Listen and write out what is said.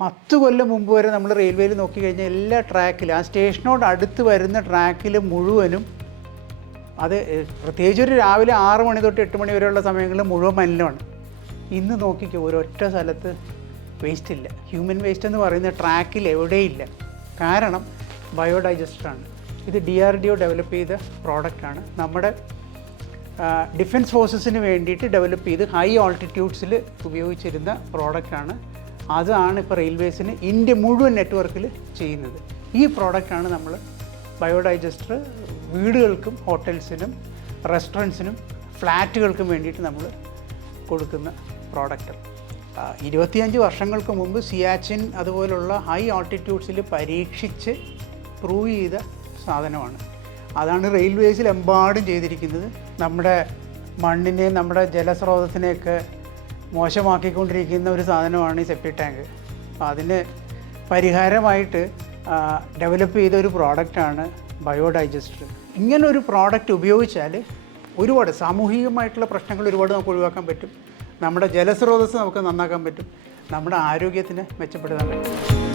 10 കൊല്ലം മുമ്പ് വരെ നമ്മൾ റെയിൽവേയിൽ നോക്കിക്കഴിഞ്ഞാൽ എല്ലാ ട്രാക്കിലും ആ സ്റ്റേഷനോട് അടുത്ത് വരുന്ന ട്രാക്കിൽ മുഴുവനും അത് പ്രത്യേകിച്ച് ഒരു രാവിലെ 6 മണി തൊട്ട് 8 മണി വരെയുള്ള സമയങ്ങളിൽ മുഴുവൻ മലിനമാണ്. ഇന്ന് നോക്കിക്കോ, ഒരൊറ്റ സ്ഥലത്ത് വേസ്റ്റ് ഇല്ല. ഹ്യൂമൻ വേസ്റ്റ് എന്ന് പറയുന്ന ട്രാക്കിൽ എവിടെയില്ല. കാരണം ബയോഡൈജസ്റ്ററാണ്. ഇത് DRDO ഡെവലപ്പ് ചെയ്ത പ്രോഡക്റ്റാണ്. നമ്മുടെ ഡിഫൻസ് ഫോഴ്സസിന് വേണ്ടിയിട്ട് ഡെവലപ്പ് ചെയ്ത് ഹൈ ആൾട്ടിറ്റ്യൂഡ്സിൽ ഉപയോഗിച്ചിരുന്ന പ്രോഡക്റ്റാണ്. അതാണ് ഇപ്പോൾ റെയിൽവേസിന് ഇന്ത്യ മുഴുവൻ നെറ്റ്വർക്കിൽ ചെയ്യുന്നത്. ഈ പ്രോഡക്റ്റാണ് നമ്മൾ ബയോഡൈജസ്റ്റർ വീടുകൾക്കും ഹോട്ടൽസിനും റെസ്റ്റോറൻറ്റ്സിനും ഫ്ലാറ്റുകൾക്കും വേണ്ടിയിട്ട് നമ്മൾ കൊടുക്കുന്ന പ്രോഡക്റ്റ്. 25 വർഷങ്ങൾക്ക് മുമ്പ് സിയാച്ചിൻ അതുപോലുള്ള ഹൈ ആൾട്ടിറ്റ്യൂഡ്സിൽ പരീക്ഷിച്ച് പ്രൂവ് ചെയ്ത സാധനമാണ്. അതാണ് റെയിൽവേസിലെമ്പാടും ചെയ്തിരിക്കുന്നത്. നമ്മുടെ മണ്ണിനെയും നമ്മുടെ ജലസ്രോതസ്സിനെയൊക്കെ മോശമാക്കിക്കൊണ്ടിരിക്കുന്ന ഒരു സാധനമാണ് ഈ സെപ്റ്റി ടാങ്ക്. അതിന് പരിഹാരമായിട്ട് ഡെവലപ്പ് ചെയ്ത ഒരു പ്രോഡക്റ്റാണ് ബയോഡൈജസ്റ്റർ. ഇങ്ങനൊരു പ്രോഡക്റ്റ് ഉപയോഗിച്ചാൽ ഒരുപാട് സാമൂഹികമായിട്ടുള്ള പ്രശ്നങ്ങൾ ഒരുപാട് നമുക്ക് ഒഴിവാക്കാൻ പറ്റും. നമ്മുടെ ജലസ്രോതസ്സ് നമുക്ക് നന്നാക്കാൻ പറ്റും. നമ്മുടെ ആരോഗ്യത്തിന് മെച്ചപ്പെടുത്താൻ പറ്റും.